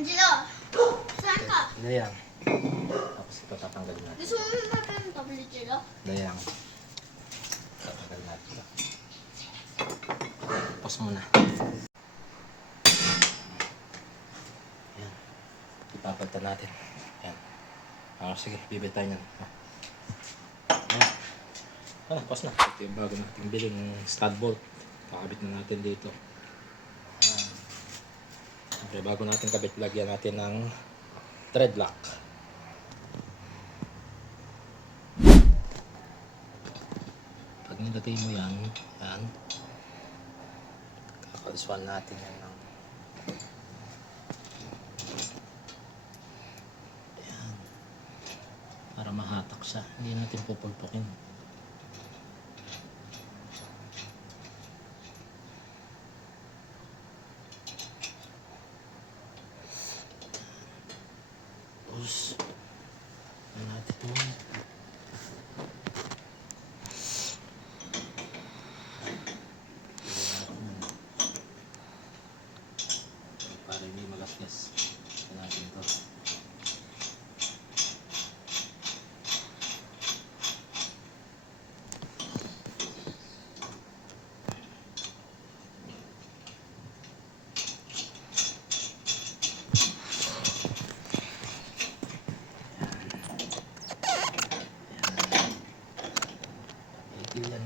Angelo, saan ka? Dayang. Tapos ito tatanggalin natin. Gusto mo natin yung tablet, Angelo? Dayang. Tatanggalin natin ito. Pause muna. Ayan. Ipapalitan natin. Ayan. Sige, bibili tayo yan. Ayan. Pause na. Ito yung bago nating biling stud bolt. Pakabit na natin dito. Ayan. Okay, bago natin kabit, lagyan natin ng thread lock. Pag nilagay mo yan, kakaliswan natin yan ng ayan, para mahatak siya, hindi natin pupulpukin. Tapos yan natin ito para hindi magasgas. Yan natin ito. Yan.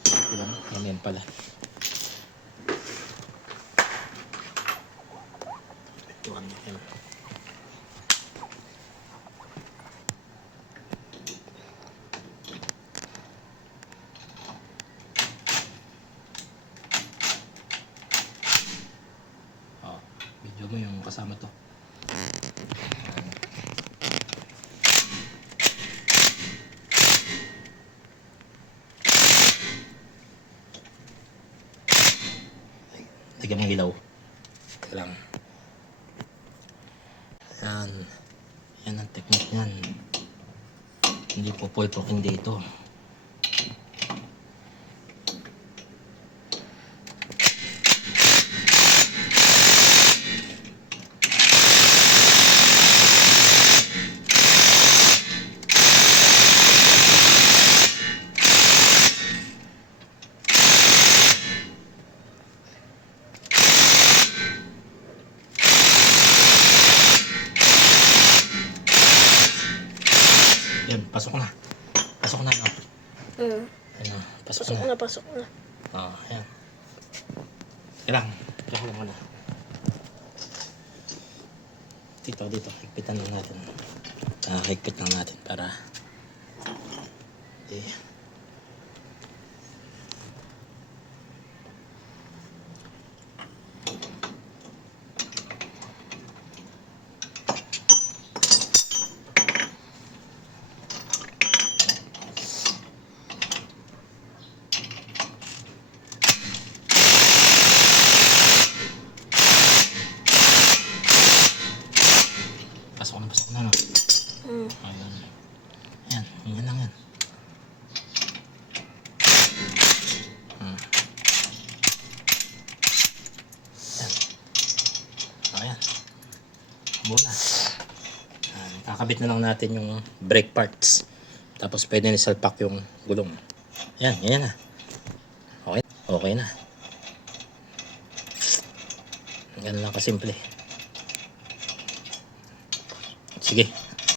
Ito lang. Yan pala. Ito yan. Video mo yung kasama to. Lagyan mong ilaw. Ito lang. Ayan. Yan ang technique niyan. Hindi po pulpukin dito. Yan, pasok na. Pasok na. No? Ayan, pasok na. Pasok na. Ayan. Kailang. Kaya lang muna. Dito. Higpitan lang natin. Higpit lang natin para pasok na, no? Ayan. Yan lang yan. Ayan. Muna. Kakabit na lang natin yung brake parts. Tapos pwede nisalpak yung gulong. Ayan, yan na. Okay na. Ganun lang kasimple. Sige.